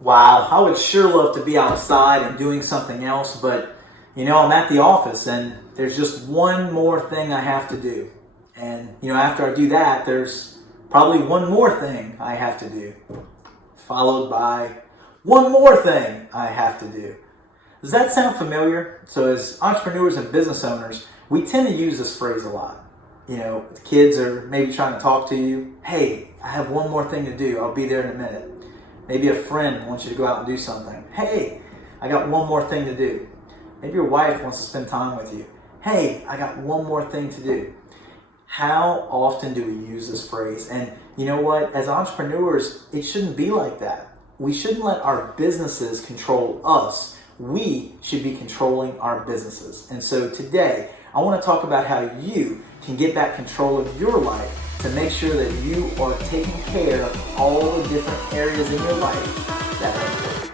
Wow, I would sure love to be outside and doing something else, but I'm at the office and there's just one more thing I have to do. And after I do that, there's probably one more thing I have to do, followed by one more thing I have to do. Does that sound familiar? So as entrepreneurs and business owners, we tend to use this phrase a lot. The kids are maybe trying to talk to you. Hey, I have one more thing to do. I'll be there in a minute. Maybe a friend wants you to go out and do something. Hey, I got one more thing to do. Maybe your wife wants to spend time with you. Hey, I got one more thing to do. How often do we use this phrase? And you know what? As entrepreneurs, it shouldn't be like that. We shouldn't let our businesses control us. We should be controlling our businesses. And so today, I want to talk about how you can get back control of your life to make sure that you are taking care of all the different areas in your life that are important.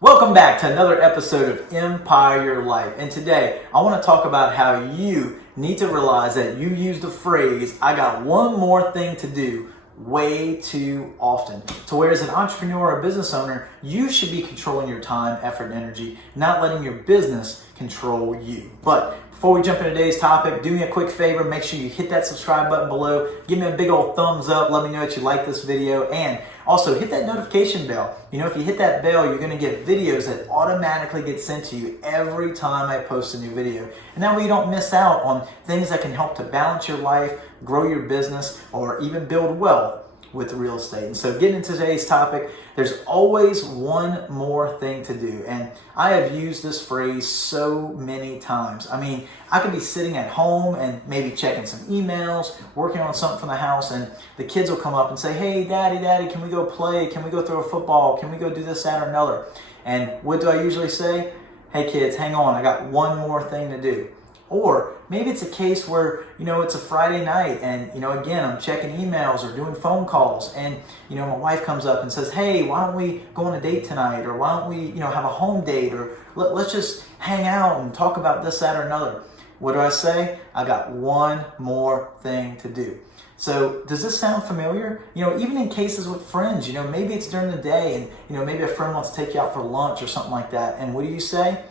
Welcome back to another episode of Empire Your Life. And today, I want to talk about how you need to realize that you use the phrase, I got one more thing to do, way too often. So whereas an entrepreneur or business owner, you should be controlling your time, effort, and energy, not letting your business control you. But before we jump into today's topic, do me a quick favor, make sure you hit that subscribe button below, give me a big old thumbs up, let me know that you like this video, and also hit that notification bell. If you hit that bell, you're gonna get videos that automatically get sent to you every time I post a new video. And that way you don't miss out on things that can help to balance your life, grow your business, or even build wealth with real estate. And so getting into today's topic, there's always one more thing to do. And I have used this phrase so many times. I could be sitting at home and maybe checking some emails, working on something from the house, and the kids will come up and say, hey, daddy, can we go play? Can we go throw a football? Can we go do this, that, or another? And what do I usually say? Hey kids, hang on, I got one more thing to do. Or maybe it's a case where, it's a Friday night and, again, I'm checking emails or doing phone calls and, my wife comes up and says, hey, why don't we go on a date tonight? Or why don't we, have a home date? Or let's just hang out and talk about this, that, or another. What do I say? I got one more thing to do. So does this sound familiar? Even in cases with friends, maybe it's during the day and, maybe a friend wants to take you out for lunch or something like that. And what do you say?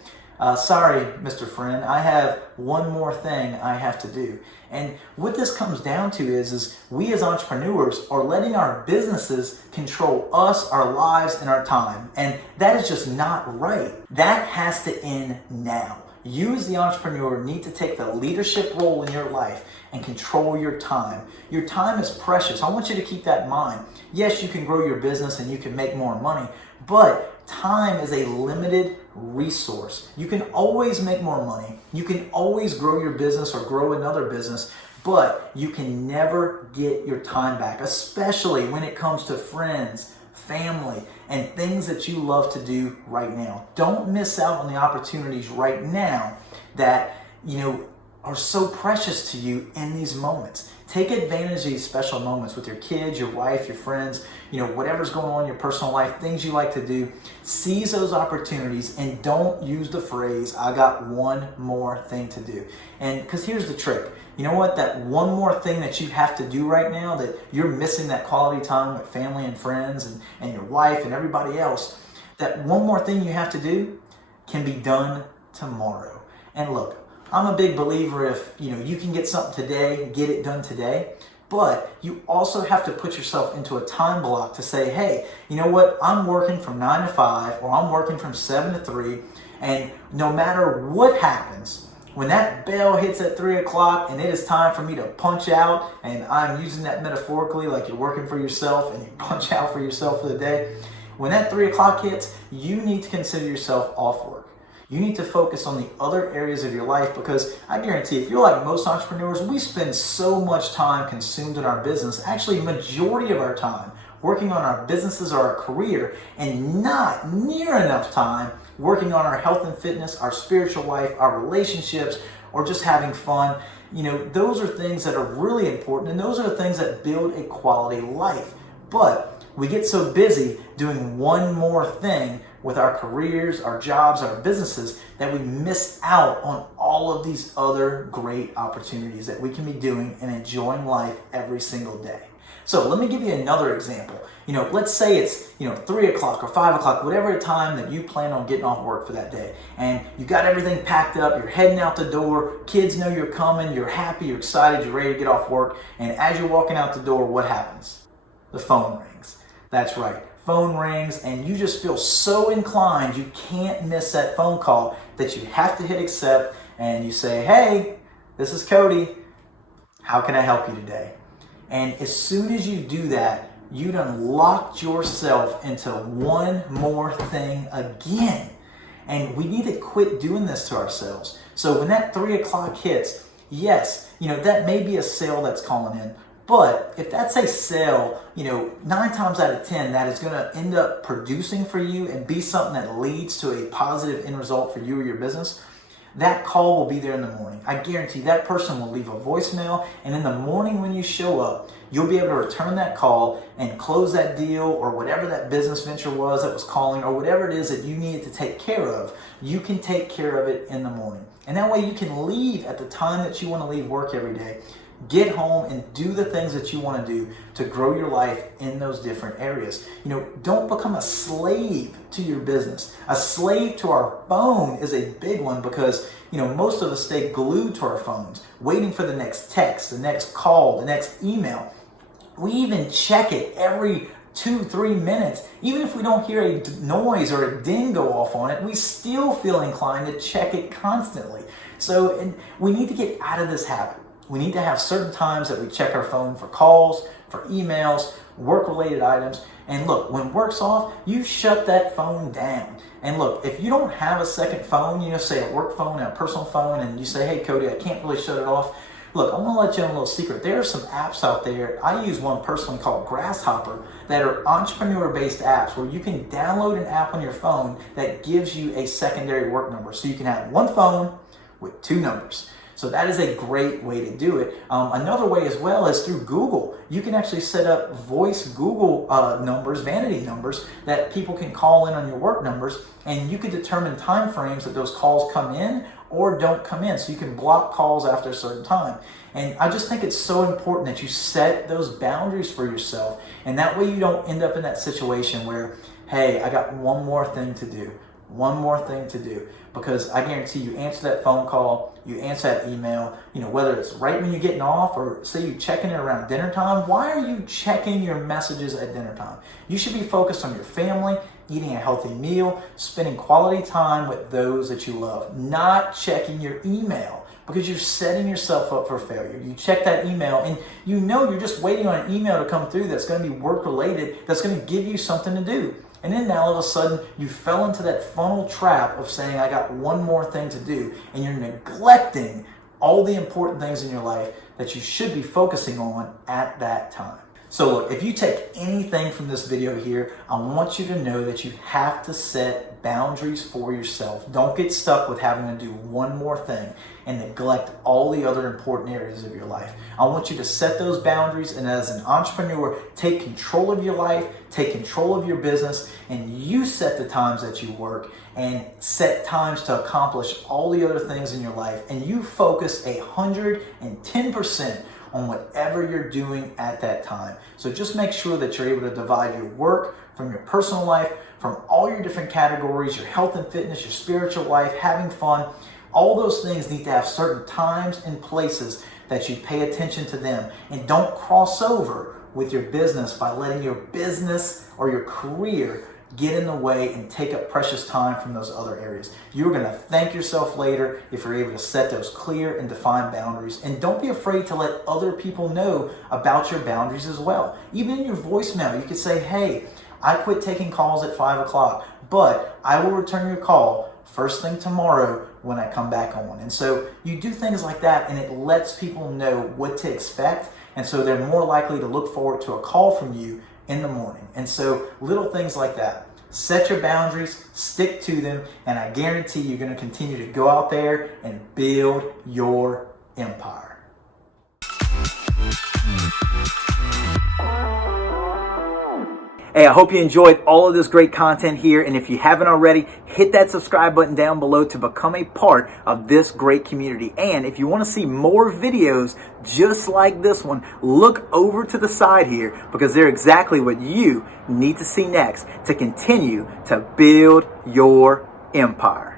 Sorry, Mr. Friend, I have one more thing I have to do. And what this comes down to is we as entrepreneurs are letting our businesses control us, our lives, and our time. And that is just not right. That has to end now. You as the entrepreneur need to take the leadership role in your life and control your time. Your time is precious. I want you to keep that in mind. Yes, you can grow your business and you can make more money, but time is a limited resource. You can always make more money. You can always grow your business or grow another business, but you can never get your time back, especially when it comes to friends, family, and things that you love to do right now. Don't miss out on the opportunities right now that, are so precious to you in these moments. Take advantage of these special moments with your kids, your wife, your friends, whatever's going on in your personal life, things you like to do. Seize those opportunities and don't use the phrase, I got one more thing to do. And because here's the trick. You know what? That one more thing that you have to do right now, that you're missing that quality time with family and friends and your wife and everybody else, that one more thing you have to do can be done tomorrow. And look, I'm a big believer if you can get something today, get it done today. But you also have to put yourself into a time block to say, hey, you know what? I'm working from 9 to 5 or I'm working from 7 to 3. And no matter what happens, when that bell hits at 3 o'clock and it is time for me to punch out, and I'm using that metaphorically like you're working for yourself and you punch out for yourself for the day. When that 3 o'clock hits, you need to consider yourself off work. You need to focus on the other areas of your life because I guarantee if you're like most entrepreneurs, we spend so much time consumed in our business, actually majority of our time working on our businesses or our career and not near enough time working on our health and fitness, our spiritual life, our relationships, or just having fun. Those are things that are really important and those are the things that build a quality life. But We get so busy doing one more thing with our careers, our jobs, our businesses, that we miss out on all of these other great opportunities that we can be doing and enjoying life every single day. So let me give you another example. Let's say it's 3 o'clock or 5 o'clock, whatever time that you plan on getting off work for that day, and you got everything packed up, you're heading out the door, kids know you're coming, you're happy, you're excited, you're ready to get off work, and as you're walking out the door, what happens? The phone rings. That's right. Phone rings, and you just feel so inclined, you can't miss that phone call, that you have to hit accept, and you say, "Hey, this is Cody. How can I help you today?" And as soon as you do that, you done locked yourself into one more thing again. And we need to quit doing this to ourselves. So when that 3 o'clock hits, yes, that may be a sale that's calling in. But if that's a sale, 9 times out of 10, that is going to end up producing for you and be something that leads to a positive end result for you or your business. That call will be there in the morning. I guarantee that person will leave a voicemail, and in the morning when you show up, you'll be able to return that call and close that deal or whatever that business venture was that was calling, or whatever it is that you needed to take care of. You can take care of it in the morning. And that way you can leave at the time that you want to leave work every day, get home and do the things that you want to do to grow your life in those different areas. Don't become a slave to your business. A slave to our phone is a big one, because most of us stay glued to our phones, waiting for the next text, the next call, the next email. We even check it every 2-3 minutes. Even if we don't hear a noise or a ding go off on it, we still feel inclined to check it constantly. So we need to get out of this habit. We need to have certain times that we check our phone for calls, for emails, work-related items. And look, when work's off, you shut that phone down. And look, if you don't have a second phone, say a work phone and a personal phone, and you say, "Hey, Cody, I can't really shut it off." Look, I'm going to let you in a little secret. There are some apps out there. I use one personally called Grasshopper, that are entrepreneur-based apps where you can download an app on your phone that gives you a secondary work number. So you can have one phone with 2 numbers. So that is a great way to do it. Another way as well is through Google. You can actually set up voice Google numbers, vanity numbers, that people can call in on your work numbers, and you can determine time frames that those calls come in or don't come in. So you can block calls after a certain time. And I just think it's so important that you set those boundaries for yourself, and that way you don't end up in that situation where, "Hey, I got one more thing to do. One more thing to do." Because I guarantee you answer that phone call, you answer that email, whether it's right when you're getting off, or say you're checking it around dinner time. Why are you checking your messages at dinner time? You should be focused on your family, eating a healthy meal, spending quality time with those that you love, not checking your email, because you're setting yourself up for failure. You check that email and you're just waiting on an email to come through that's going to be work related, that's going to give you something to do. And then now all of a sudden you fell into that funnel trap of saying, "I got one more thing to do," and you're neglecting all the important things in your life that you should be focusing on at that time. So look, if you take anything from this video here, I want you to know that you have to set boundaries for yourself. Don't get stuck with having to do one more thing and neglect all the other important areas of your life. I want you to set those boundaries, and as an entrepreneur, take control of your life, take control of your business, and you set the times that you work and set times to accomplish all the other things in your life, and you focus 110% on whatever you're doing at that time. So just make sure that you're able to divide your work from your personal life, from all your different categories, your health and fitness, your spiritual life, having fun. All those things need to have certain times and places that you pay attention to them, and don't cross over with your business by letting your business or your career get in the way and take up precious time from those other areas. You're going to thank yourself later if you're able to set those clear and defined boundaries. And don't be afraid to let other people know about your boundaries as well. Even in your voicemail, you could say, "Hey, I quit taking calls at 5 o'clock, but I will return your call first thing tomorrow when I come back on." And so you do things like that, and it lets people know what to expect. And so they're more likely to look forward to a call from you in the morning. And so little things like that. Set your boundaries, stick to them, and I guarantee you're going to continue to go out there and build your empire. Hey, I hope you enjoyed all of this great content here. And if you haven't already, hit that subscribe button down below to become a part of this great community. And if you want to see more videos just like this one, look over to the side here because they're exactly what you need to see next to continue to build your empire.